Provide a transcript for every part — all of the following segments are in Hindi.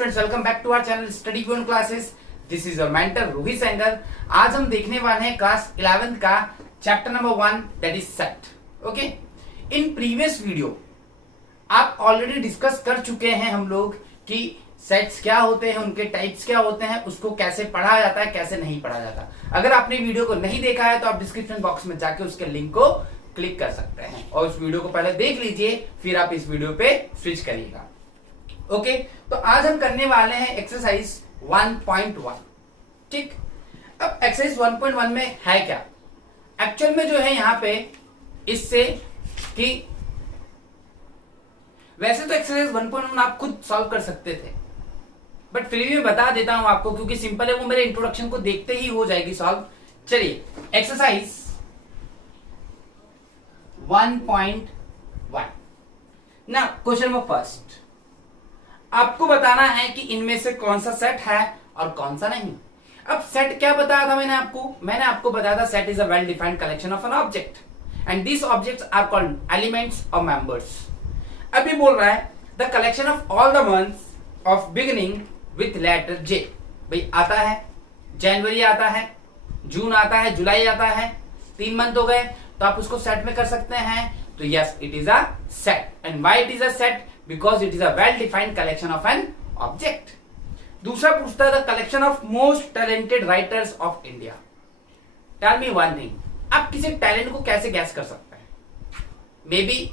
Students, welcome back to our channel study beyond classes. This is your mentor Rohit Sengar. आज हम देखने वाले हैं क्लास 11th का chapter number 1 that is set. Okay, in previous video आप ऑलरेडी डिस्कस कर चुके हैं हम लोग कि सेट्स क्या होते हैं, उनके टाइप्स क्या होते हैं, उसको कैसे पढ़ा जाता है, कैसे नहीं पढ़ा जाता। अगर आपने वीडियो को नहीं देखा है तो आप डिस्क्रिप्शन बॉक्स में जाके उसके लिंक को क्लिक कर सकते हैं और उस वीडियो को पहले देख लीजिए, फिर आप इस वीडियो पे स्विच करिएगा। ओके, तो आज हम करने वाले हैं एक्सरसाइज 1.1। ठीक, अब एक्सरसाइज 1.1 में है क्या एक्चुअल में जो है यहाँ पे, इससे कि वैसे तो एक्सरसाइज 1.1 आप खुद सॉल्व कर सकते थे, बट फिर भी मैं बता देता हूं आपको क्योंकि सिंपल है, वो मेरे इंट्रोडक्शन को देखते ही हो जाएगी सॉल्व। चलिए, एक्सरसाइज 1.1 ना, क्वेश्चन नंबर फर्स्ट, आपको बताना है कि इनमें से कौन सा सेट है और कौन सा नहीं। अब सेट क्या बताया था मैंने आपको बताया था set is a well defined collection of an object and this objects are called elements और मेंबर्स। अभी बोल रहा है the collection of all the months of beginning with letter J. भाई आता है जनवरी, आता है जून, आता है जुलाई, आता है, 3 मंथ हो गए, तो आप उसको सेट में कर सकते हैं। तो yes, it is a set. And why it is a set? Because it is a well defined collection of an object. दूसरा पूछता है the collection of most talented writers of India. Tell me one thing, आप किसी टैलेंट को कैसे गैस कर सकते हैं? मे बी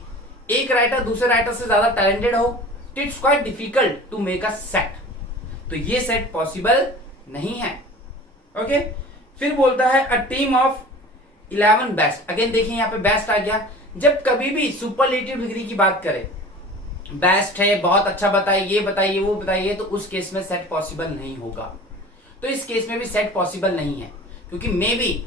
एक राइटर दूसरे राइटर से ज्यादा टैलेंटेड हो, it's quite difficult to make a set. तो ये सेट पॉसिबल नहीं है। ओके, फिर बोलता है a team of 11 best. Again देखिए यहाँ पे बेस्ट आ गया। जब कभी भी सुपरलेटिव डिग्री की बात करें, बेस्ट है, बहुत अच्छा बताइए, बताइए, वो बताइए, तो उस केस में सेट पॉसिबल नहीं होगा। तो इस केस में भी सेट पॉसिबल नहीं है, क्योंकि मे बी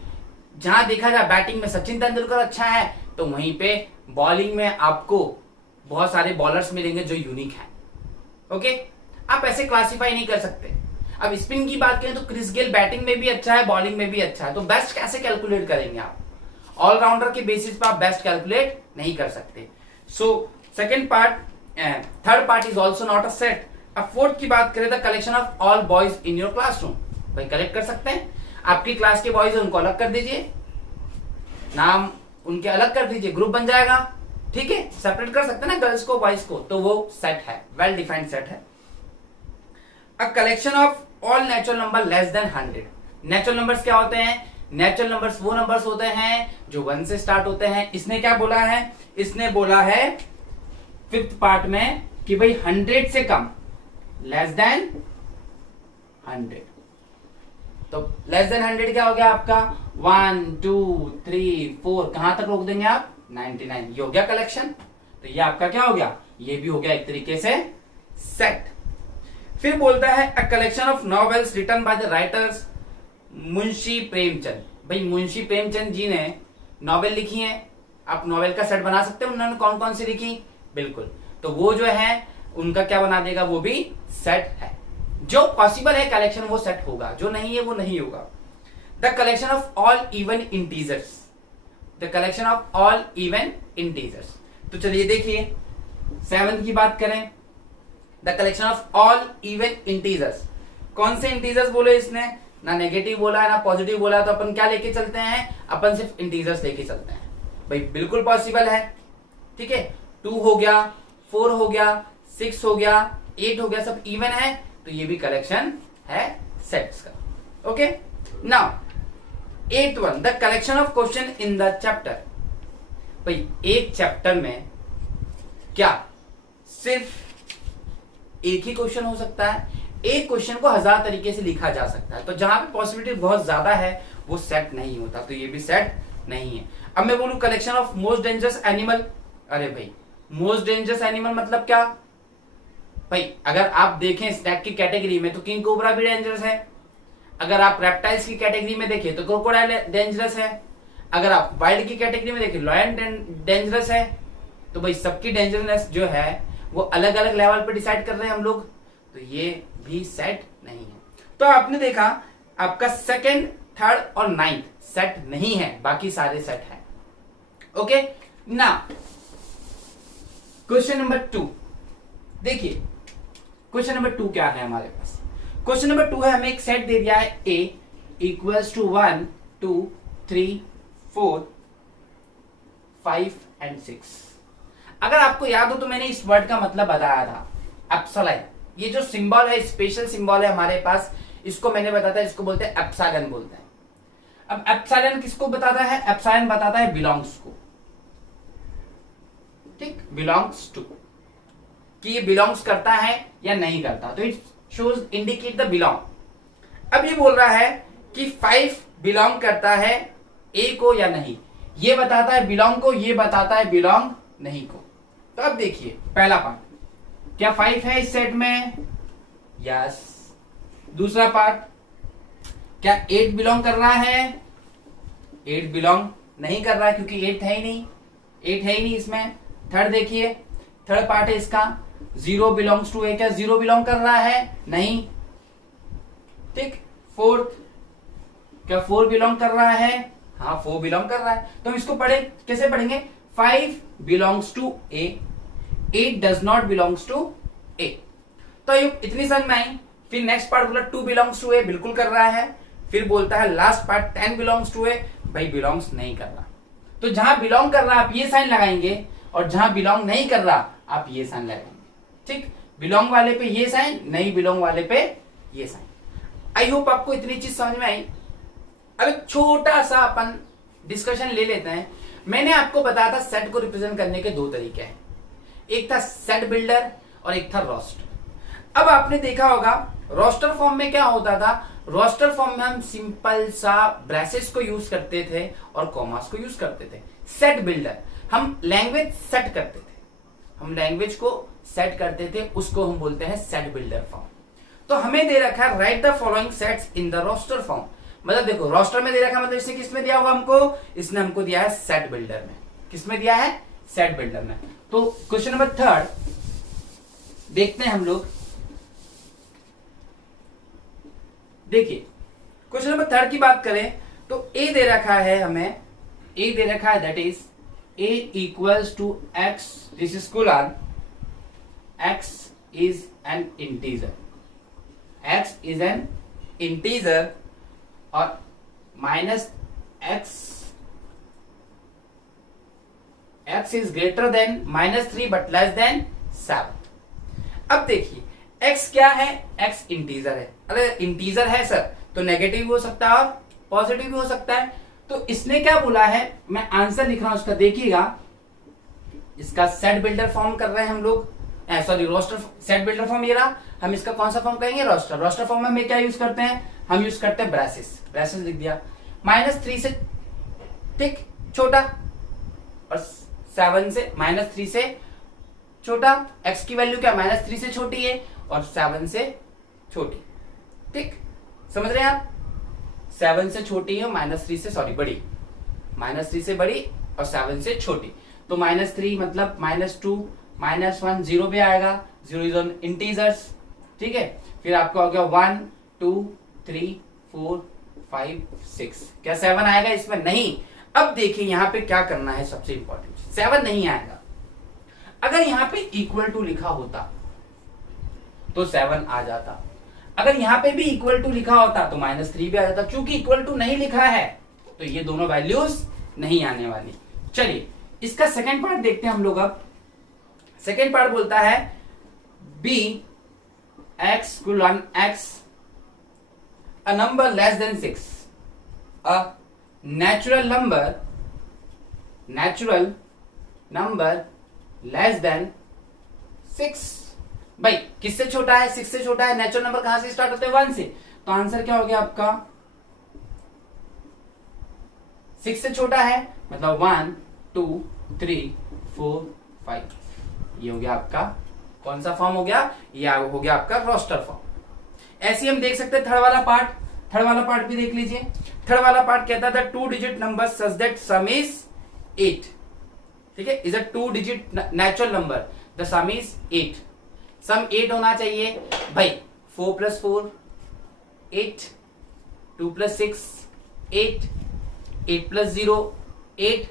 जहां देखा जाए बैटिंग में सचिन तेंदुलकर अच्छा है, तो वहीं पे बॉलिंग में आपको बहुत सारे बॉलर्स मिलेंगे जो यूनिक हैं। ओके, आप ऐसे क्लासिफाई नहीं कर सकते। अब स्पिन की बात करें तो क्रिस गेल बैटिंग में भी अच्छा है, बॉलिंग में भी अच्छा है, तो बेस्ट कैसे कैलकुलेट करेंगे आप? ऑलराउंडर के बेसिस पर आप बेस्ट कैलकुलेट नहीं कर सकते। So second part, third part is also not a set. अब फोर्थ की बात करें the collection of all boys in your classroom. भाई कलेक्ट कर सकते हैं, आपकी क्लास के बॉयज है उनको अलग कर दीजिए, नाम उनके अलग कर दीजिए, ग्रुप बन जाएगा। ठीक है, सेपरेट कर सकते हैं ना गर्ल्स को बॉयज को, तो वो सेट है, वेल डिफाइंड सेट है। A collection of all natural number less than 100। Natural numbers क्या होते हैं? नेचुरल नंबर्स वो नंबर्स होते हैं जो 1 से स्टार्ट होते हैं। इसने क्या बोला है? इसने बोला है फिफ्थ पार्ट में कि भाई 100 से कम, लेस देन 100। तो लेस देन 100 क्या हो गया आपका? 1 2 3 4, कहां तक रोक देंगे आप? 99। ये हो गया कलेक्शन। तो ये आपका क्या हो गया? ये भी हो गया एक तरीके से सेट। फिर बोलता है a collection of novels written by the writers Munshi Premchand. भाई मुंशी प्रेमचंद जी ने नॉवेल लिखी है, आप नॉवेल का सेट बना सकते हैं। उन्होंने कौन कौन सी लिखी? बिल्कुल, तो वो जो है उनका क्या बना देगा? वो भी सेट है। जो पॉसिबल है कलेक्शन वो सेट होगा, जो नहीं है वो नहीं होगा। The collection of all even integers. The collection of all even integers. तो चलिए देखिए, 7 की बात करें, the collection of all even integers. कौन से इंटीजर्स बोले इसने? ना नेगेटिव बोला है ना पॉजिटिव बोला, तो अपन क्या लेके चलते हैं? अपन सिर्फ इंटीजर्स लेके चलते हैं। भाई बिल्कुल पॉसिबल है। ठीक है, 2 हो गया, 4 हो गया, 6 हो गया, 8 हो गया, सब इवन है, तो ये भी कलेक्शन है सेट्स का। Okay, now 8th one, the collection of question in the chapter. भाई एक चैप्टर में क्या सिर्फ एक ही क्वेश्चन हो सकता है? एक क्वेश्चन को 1000 तरीके से लिखा जा सकता है, तो जहां पे पॉसिबिलिटी बहुत ज्यादा है वो सेट नहीं होता, तो ये भी सेट नहीं है। अब मैं बोलूं collection of most dangerous animal. अरे भाई मोस्ट डेंजरस एनिमल मतलब क्या? भाई अगर आप देखें स्नैक की कैटेगरी में तो किंग कोबरा भी डेंजरस है। अगर आप रेप्टाइल्स की कैटेगरी में देखें तो क्रोकोडाइल डेंजरस है। अगर आप वाइल्ड की कैटेगरी में देखें लॉयन डेंजरस है। तो भाई सबकी डेंजरनेस जो है वो अलग अलग लेवल पे डिसाइड कर रहे हैं हम लोग, तो ये भी सेट नहीं है। तो आपने देखा आपका सेकंड, थर्ड और 9th सेट नहीं है, बाकी सारे सेट है। ओके, ना क्वेश्चन नंबर 2 देखिए, क्वेश्चन नंबर 2 क्या है हमारे पास? क्वेश्चन नंबर 2 है, हमें एक सेट दे दिया है A इक्वल्स टू 1 2 3 4 5 एंड 6। अगर आपको याद हो तो मैंने इस वर्ड का मतलब बताया था, एप्सिलॉन। ये जो सिंबल है, स्पेशल सिंबल है हमारे पास, इसको मैंने बताया था, इसको बोलते हैं एप्सिलॉन बोलते हैं। अब एप्सिलॉन किसको बताता है? एप्सिलॉन बताता है बिलोंग्स को, ठीक, बिलोंग्स टू, कि ये बिलोंग्स करता है या नहीं करता, तो it shows indicate the belong. अब ये बोल रहा है कि 5 बिलोंग करता है ए को या नहीं, ये बताता है बिलोंग को, ये बताता है बिलोंग नहीं को। तो अब देखिए पहला पार्ट, क्या 5 है इस सेट में? यस। दूसरा पार्ट, क्या 8 बिलोंग कर रहा है? 8 बिलोंग नहीं कर रहा है क्योंकि 8 है ही नहीं, 8 है ही नहीं इसमें। थर्ड देखिए, थर्ड पार्ट है इसका, 0 बिलोंग्स टू ए, क्या 0 बिलोंग कर रहा है? नहीं, ठीक। फोर्थ, क्या 4 बिलोंग कर रहा है? हाँ 4 बिलोंग कर रहा है। तो हम इसको पढ़े, कैसे पढ़ेंगे? 5 belongs to A, 8 does not belongs to A. तो इतनी समझ में आई। फिर नेक्स्ट पार्ट बोला 2 बिलोंग्स टू ए, बिल्कुल कर रहा है। फिर बोलता है लास्ट पार्ट 10 बिलोंग्स टू ए, भाई बिलोंग्स नहीं कर रहा। तो जहां बिलोंग कर रहा आप ये साइन लगाएंगे, और जहां बिलोंग नहीं कर रहा आप ये साइन लगाएंगे, ठीक। बिलोंग वाले पे ये साइन, नहीं बिलोंग वाले पे ये साइन। आई होप आपको इतनी चीज समझ में आई। अब एक छोटा सा अपन डिस्कशन ले लेते हैं। मैंने आपको बताया था सेट को रिप्रेजेंट करने के 2 तरीके हैं, एक था सेट बिल्डर और एक था रोस्टर। अब आपने देखा होगा रोस्टर फॉर्म में क्या होता था, रोस्टर फॉर्म में हम सिंपल सा ब्रेसेस को यूज करते थे और कॉमास को यूज करते थे। सेट बिल्डर, हम लैंग्वेज सेट करते थे, हम लैंग्वेज को सेट करते थे, उसको हम बोलते हैं सेट बिल्डर फॉर्म। तो हमें दे रखा है write the following sets in the roster form. मतलब देखो रोस्टर में दे रखा, मतलब इसने किस में दिया होगा हमको? इसने हमको दिया है सेट बिल्डर में। किस में दिया है? सेट बिल्डर में। तो क्वेश्चन नंबर 3 देखते हैं हम लोग। देखिए क्वेश्चन नंबर 3 की बात करें तो ए दे रखा है हमें, ए दे रखा है, that is a equals to x, this is colon, x is an integer, x is an integer और minus x, x is greater than -3 but less than 7। अब देखिए x क्या है? x इंटीजर है। अरे इंटीजर है सर तो नेगेटिव भी हो सकता है और पॉजिटिव भी हो सकता है। तो इसने क्या बोला है, मैं आंसर लिख रहा हूं उसका, देखिएगा। इसका सेट बिल्डर फॉर्म कर रहे हैं हम लोग, sorry roster, set builder form ये रहा। हम इसका कौन सा फॉर्म कहेंगे? रोस्टर। रोस्टर फॉर्म में हम क्या यूज करते हैं? हम यूज करते हैं ब्रेसेस। ब्रेसेस लिख दिया, -3 से ठीक छोटा और 7 से -3 से छोटा। x की वैल्यू क्या? -3 से छोटी है और 7 से छोटी, ठीक। समझ रहे हैं आप? 7 से छोटी है, -3 से, सॉरी बड़ी, -3 से बड़ी और 7 से छोटी। तो -3 मतलब -2 -1 0 भी आएगा, 0 इज ऑन इंटीजर्स, ठीक है। फिर आपका हो गया 1 2 3 4 5 6, क्या 7 आएगा इसमें? नहीं। अब देखिए यहां पे क्या करना है, सबसे इंपॉर्टेंट, 7 नहीं आएगा। अगर यहां पे इक्वल टू लिखा होता तो 7 आ जाता, अगर यहां पे भी इक्वल टू लिखा होता तो -3 भी आ जाता। चूंकि इक्वल टू नहीं लिखा है तो ये दोनों वैल्यूज नहीं आने वाली। चलिए इसका सेकेंड पार्ट देखते हैं हम लोग। अब सेकेंड पार्ट बोलता है b x x a number less than 6, a natural number less than 6। भाई किससे छोटा है? 6 से छोटा है। नेचुरल नंबर कहां से स्टार्ट होते हैं? 1 से। तो आंसर क्या हो गया आपका? 6 से छोटा है, मतलब 1 2 3 4 5। ये हो गया आपका कौन सा फॉर्म हो गया? ये हो गया आपका रोस्टर फॉर्म। ऐसे हम देख सकते हैं थर्ड वाला पार्ट। थर्ड वाला पार्ट भी देख लीजिए। थर्ड वाला पार्ट कहता था 2 digit number such that some is 8, ठीक है, is a 2 digit natural number, the some is 8। सम 8 होना चाहिए भाई। 4 + 4 8, 2 + 6 8, 8 + 0 8,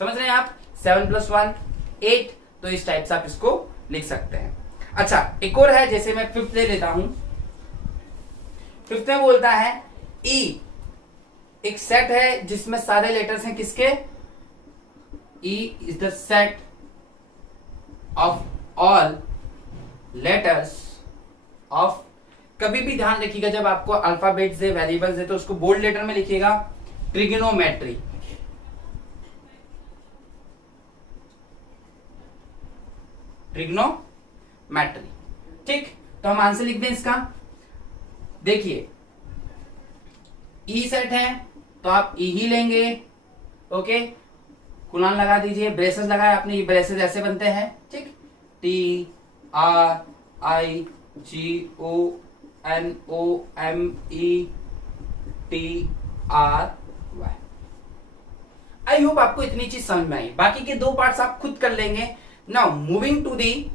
समझ रहे हैं आप? 7 + 1 8। तो इस टाइप से आप इसको लिख सकते हैं। अच्छा एक और है, जैसे मैं फिफ्थ ले लेता हूं। फिफ्थ में बोलता है ई एक सेट है जिसमें सारे लेटर्स हैं किसके, E is the set of all letters of, कभी भी ध्यान रखिएगा जब आपको अल्फाबेट्स दे, वेरिएबल्स दे, तो उसको बोल्ड लेटर में लिखिएगा, ट्रिग्नोमेट्री। ट्रिग्नोमेट्री, ठीक। तो हम आंसर लिख दें इसका। देखिए ई सेट है तो आप ई ही लेंगे, ओके। कुलान लगा दीजिए, ब्रेसेस लगाए आपने, ये ब्रेसेस ऐसे बनते हैं, ठीक। T R I G O N O M E T R Y. I hope आपको इतनी चीज समझ में आई। बाकी के दो पार्ट्स आप खुद कर लेंगे। नाउ मूविंग टू दी,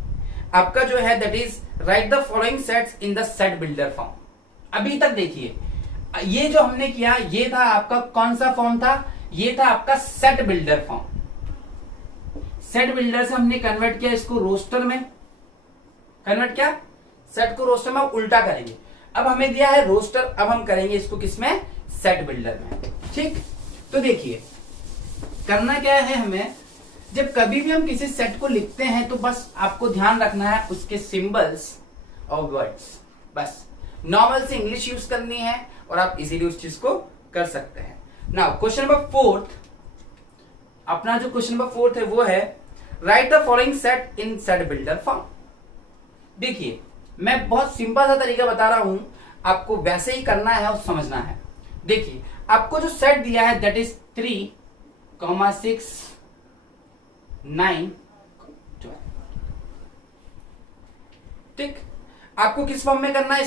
आपका जो है that is right the following sets in the set builder form. अभी तक देखिए ये जो हमने किया ये था आपका कौन सा फॉर्म था, ये था आपका set builder form. Set builder से हमने कन्वर्ट किया इसको रोस्टर में, कन्वर्ट किया, सेट को रोस्टर में उल्टा करेंगे। अब हमें दिया है रोस्टर, अब हम करेंगे इसको किसमें, सेट बिल्डर में, ठीक। तो देखिए करना क्या है हमें, जब कभी भी हम किसी सेट को लिखते हैं तो बस आपको ध्यान रखना है उसके सिंबल्स और वर्ड्स, बस नॉर्मल से इंग्लिश यूज करनी है और आप इजीली उस चीज को कर सकते हैं। नाउ क्वेश्चन नंबर फोर्थ, अपना जो क्वेश्चन नंबर फोर्थ है वो है write the following set in set builder form. देखिए मैं बहुत सिंपल सा तरीका बता रहा हूं, आपको वैसे ही करना है और समझना है। देखिए आपको जो सेट दिया है दैट इज 3, 6, 9, 12, ठीक। आपको किस फॉर्म में करना है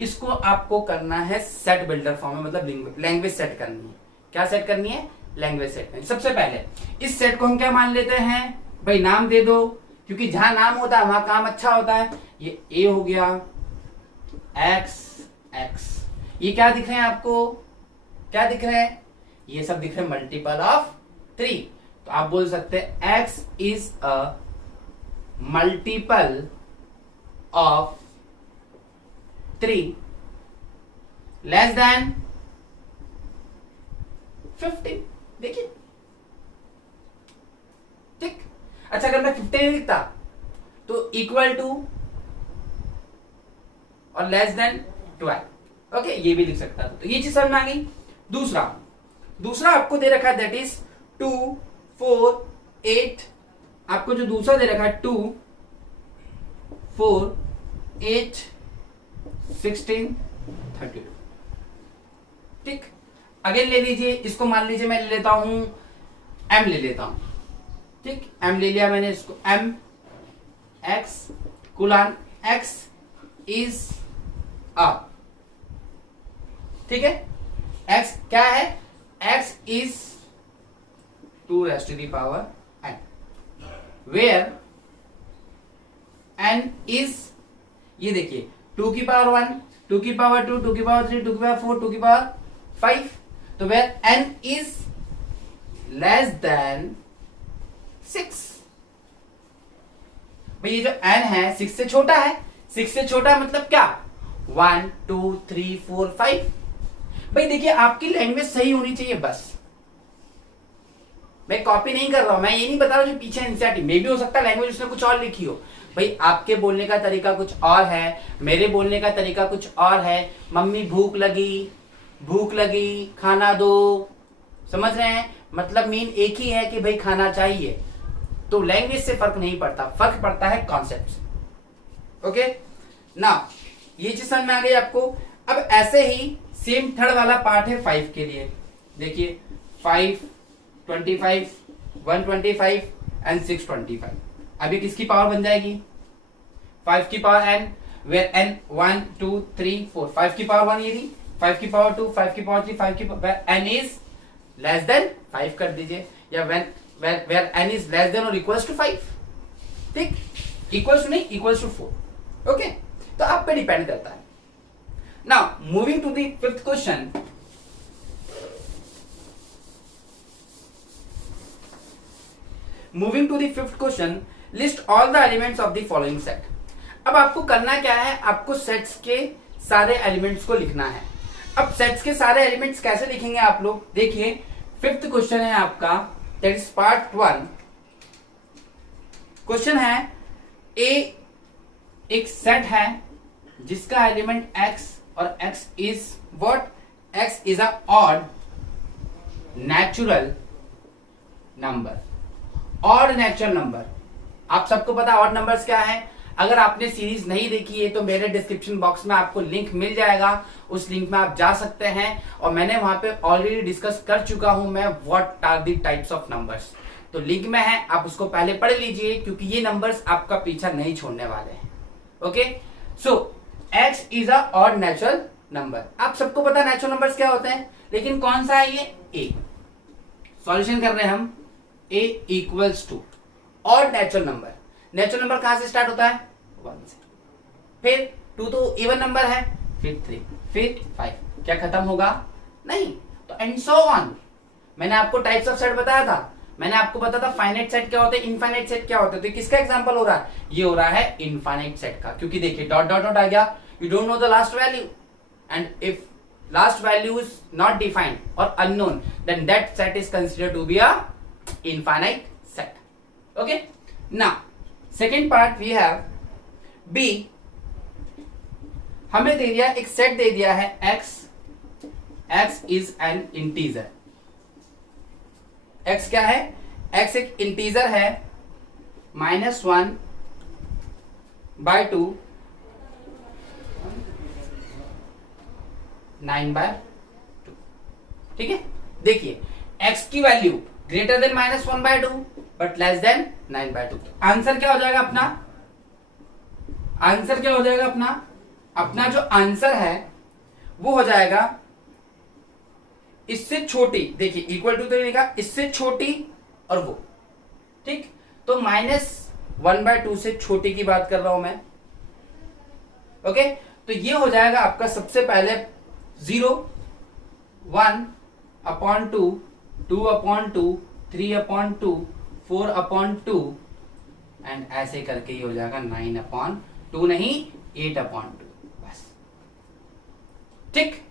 इसको आपको करना है सेट बिल्डर फॉर्म में, मतलब लैंग्वेज सेट करनी है। क्या सेट करनी है, लैंग्वेज सेट करनी है। सबसे पहले इस सेट को हम क्या मान लेते हैं भाई, नाम दे दो, क्योंकि जहां नाम होता है वहां काम अच्छा होता है। ये ए हो गया, एक्स एक्स, ये क्या दिख रहे हैं आपको, क्या दिख रहे हैं, ये सब दिख रहे हैं मल्टीपल ऑफ 3। तो आप बोल सकते हैं x is a multiple of 3 less than 15। देखिए ठीक। अच्छा अगर मैं 15 लिखता तो इक्वल टू और लेस देन 12, ओके, ये भी लिख सकता था। तो ये चीज समझ में आ गई। दूसरा आपको दे रखा है दैट इज 2, 4, 8। आपको जो दूसरा दे रखा है 2, 4, 8, 16, 32, ठीक। अगेन ले लीजिए, इसको मान लीजिए मैं ले लेता हूं m ले लेता हूं, ठीक। m ले लिया मैंने, इसको m x कुलान x is a, ठीक है। x क्या है, x is 2 raised to the power n, where n is, ये देखिए 2 की पावर 1, 2 की पावर 2, 2 की पावर 3, 2 की पावर 4, 2 की पावर 5। तो where n is less than 6, भाई ये जो n है 6 से छोटा है। 6 से छोटा मतलब क्या, 1, 2, 3, 4, 5। भाई देखिए आपकी लैंग्वेज सही होनी चाहिए बस, मैं कॉपी नहीं कर रहा हूं, मैं ये नहीं बता रहा हूं जो पीछे एनसीईआरटी में भी हो सकता है लैंग्वेज उसने कुछ और लिखी हो। भाई आपके बोलने का तरीका कुछ और है, मेरे बोलने का तरीका कुछ और है। मम्मी भूख लगी खाना दो, समझ रहे हैं, मतलब मीन एक ही है कि भाई खाना चाहिए। तो लैंग्वेज से फर्क नहीं पड़ता, फर्क पड़ता है कॉन्सेप्ट से। ओके ना, ये चीज समझ में आ गई आपको। अब ऐसे ही सेम थर्ड वाला पार्ट है 5 के लिए। देखिए 5, 25, 125 एंड 625। अभी किसकी पावर बन जाएगी, 5 की पावर n, वेयर n 1, 2, 3, 4, 5 की पावर 1 ये थी, 5 की पावर 2, 5 की पावर 3, 5 की power n is less than 5 कर दीजिए, या where n is less than और इक्वल्स टू 5, ठीक। इक्वल्स टू नहीं, इक्वल्स टू 4, ओके। तो आप पे डिपेंड करता है। Now moving to the fifth question. Moving to the fifth question, list all the elements of the following set. अब आपको करना क्या है, आपको सेट्स के सारे एलिमेंट्स को लिखना है। अब सेट्स के सारे एलिमेंट्स कैसे लिखेंगे आप लोग, देखिए फिफ्थ क्वेश्चन है आपका, दैट इज पार्ट 1। क्वेश्चन है ए एक सेट है जिसका एलिमेंट x और x is what, x is a odd natural number. Odd natural number, आप सबको पता ऑड नंबर्स क्या है। अगर आपने सीरीज नहीं देखी है तो मेरे डिस्क्रिप्शन बॉक्स में आपको लिंक मिल जाएगा, उस लिंक में आप जा सकते हैं और मैंने वहां पे ऑलरेडी डिस्कस कर चुका हूं मैं what are the types of numbers, तो लिंक में है, आप उसको पहले पढ़ लीजिए क्योंकि ये नंबर्स आपका पीछा नहीं छोड़ने वाले हैं। Okay, so x is a odd natural number. आप सबको पता नेचुरल नंबर्स क्या होते हैं, लेकिन कौन सा है ये, a। सॉल्यूशन कर रहे हैं हम, a equals to odd natural number. Natural number कहां से स्टार्ट होता है, 1 से, फिर 2 तो इवन नंबर है, फिर 3, फिर 5, क्या खत्म होगा, नहीं, तो एंड सो ऑन। मैंने आपको टाइप्स ऑफ सेट बताया था, मैंने आपको बताया था फाइनाइट सेट क्या होते हैं, इनफाइनाइट सेट क्या होते हैं। तो किसका एग्जांपल हो रहा है, ये हो रहा है इनफाइनाइट सेट का, क्योंकि देखिए डॉट डॉट डॉट आ गया, you don't know the last value and if last value is not defined और unknown then that set is considered to be a infinite set. Okay, now second part we have B. हमें दे दिया एक सेट दे दिया है x is an integer. x क्या है, x एक इंटीजर है, -1/2 9/2। ठीक है, देखिए x की value greater than -1/2 but less than 9/2। Answer क्या हो जाएगा अपना, आंसर क्या हो जाएगा अपना, अपना जो आंसर है वो हो जाएगा इससे छोटी, देखिए इक्वल टू तो लिखा, इससे छोटी और वो, ठीक, तो -1/2 से छोटी की बात कर रहा हूं मैं। ओके, तो ये हो जाएगा आपका सबसे पहले 0, 1/2, 2/2, 3/2, 4/2 एंड ऐसे करके ये हो जाएगा 9/2, नहीं 8/2, बस। ठीक,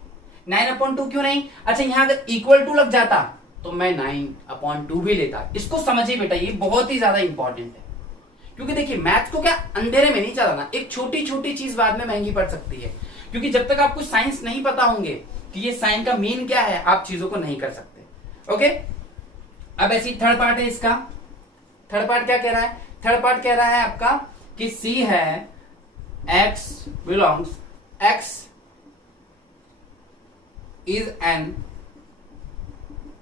9/2 क्यों नहीं, अच्छा यहां अगर इक्वल टू लग जाता तो मैं 9/2 भी लेता। इसको समझिए बेटा, ये बहुत ही ज्यादा इंपॉर्टेंट है, क्योंकि देखिए मैथ्स को क्या अंधेरे में नहीं चलाना, एक छोटी छोटी चीज बाद में महंगी पड़ सकती है, क्योंकि जब तक आपको साइंस नहीं पता होंगे कि ये साइन का मीन क्या है, आप चीजों को नहीं कर सकते। ओके, अब ऐसी थर्ड पार्ट है इसका। थर्ड पार्ट क्या कह रहा है, थर्ड पार्ट कह रहा है आपका कि C है x belongs, x is an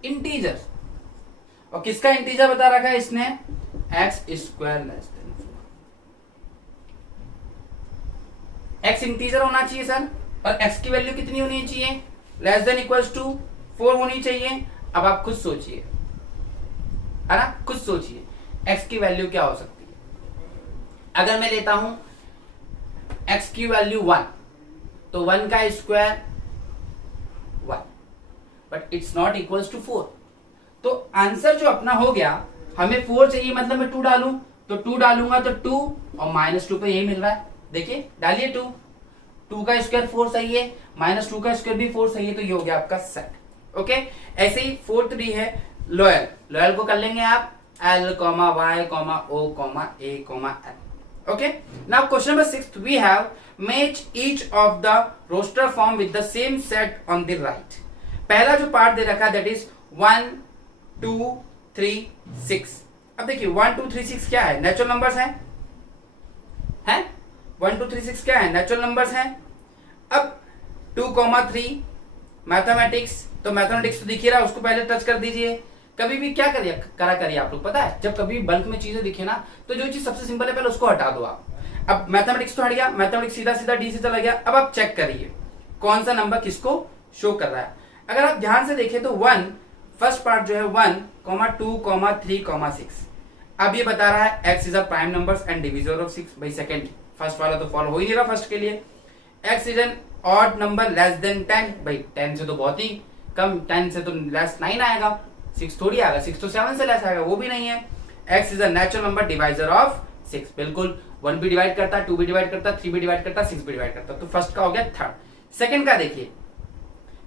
integer, और किसका इंटीजर बता रखा है इसने, x square less than 4। x integer होना चाहिए सर, और x की वैल्यू कितनी होनी चाहिए, लेस देन इक्वल्स टू 4 होनी चाहिए। अब आप खुद सोचिए, है ना, खुद सोचिए x की वैल्यू क्या हो सकती है। अगर मैं लेता हूं x की वैल्यू 1, तो 1 का square 1, but it's not equals to 4। तो आंसर जो अपना हो गया, हमें 4 चाहिए, मतलब मैं 2 डालूं, तो 2 डालूंगा तो 2 और -2 पे यही मिल रहा है, देखिए डालिए 2 का स्क्वायर 4 सही है, -2 का स्क्वायर भी 4 सही है, तो ये हो गया आपका सेट। ओके, ऐसे ही फोर्थ भी है लोयल। लोयल को कर लेंगे आप L, Y, O, A, L। Okay, now question number 6 we have match each of the roster form with the same set on the right। पहला जो पार्ट दे रखा है that is 1, 2, 3, 6। अब देखिए 1, 2, 3, 6 क्या है, नेचुरल नंबर्स हैं, 1, 2, 3, 6 क्या है, नेचुरल नंबर्स हैं। अब 2, 3 मैथमेटिक्स, तो मैथमेटिक्स तो दिख ही रहा है, उसको पहले टच कर दीजिए। कभी भी क्या करा करिए आप लोग, पता है जब कभी बल्क में चीजें दिखे ना, तो जो चीज सबसे सिंपल है पहले उसको हटा दो आप। अब मैथमेटिक्स तो हट गया, मैथमेटिक्स सीधा सीधा डी से चला गया। अब आप चेक करिए कौन सा नंबर किसको शो कर रहा है। अगर आप ध्यान से देखें तो 1 फर्स्ट पार्ट जो है 1, 2, 3, 6। अब ये बता रहा है x is a prime numbers and divisor of 6। भाई सेकंड फर्स्ट वाला तो फॉलो हो ही नहीं रहा फर्स्ट के लिए। x is N odd number less than 10। भाई 10 से तो बहुत ही कम, 10 से तो लेस 9 आएगा, 6 थोड़ी आएगा, 6 तो 7 से लेस आएगा, वो भी नहीं है। x is a natural number divisor of 6, बिल्कुल 1 भी डिवाइड करता है, 2 भी डिवाइड करता है, 3 भी डिवाइड करता है, 6 भी डिवाइड करता है। तो फर्स्ट का हो गया थर्ड। सेकंड का देखिए,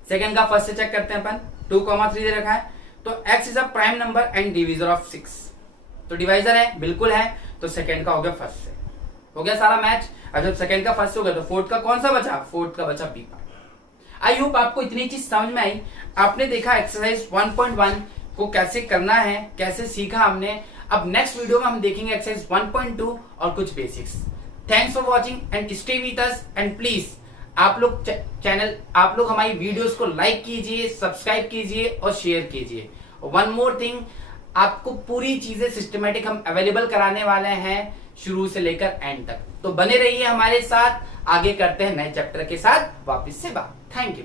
सेकंड का फर्स्ट से चेक करते हैं अपन। 2,3 दे रखा है, तो x is a prime number and divisor of 6, तो डिवाइजर है, बिल्कुल है, तो सेकंड का हो गया फर्स्ट से। हो गया सारा मैच। अब जब सेकंड का फर्स्ट हो गया तो फोर्थ का कौन सा बचा? फोर्थ का बचा बी पार्ट। आई होप आपको इतनी चीज समझ में आई। आपने देखा एक्सरसाइज 1.1 को कैसे करना है, कैसे सीखा हमने। अब नेक्स्ट वीडियो में हम देखेंगे एक्सरसाइज 1.2 और कुछ basics. Thanks for watching and stay with us and please आप लोग हमारी वीडियोस को लाइक कीजिए, सब्सक्राइब कीजिए और शेयर कीजिए। वन मोर थिंग, आपको पूरी चीजें सिस्टमेटिक हम अवेलेबल कराने वाले हैं शुरू से लेकर एंड तक, तो बने रहिए हमारे साथ। आगे करते हैं नए चैप्टर के साथ वापस से बात। Thank you.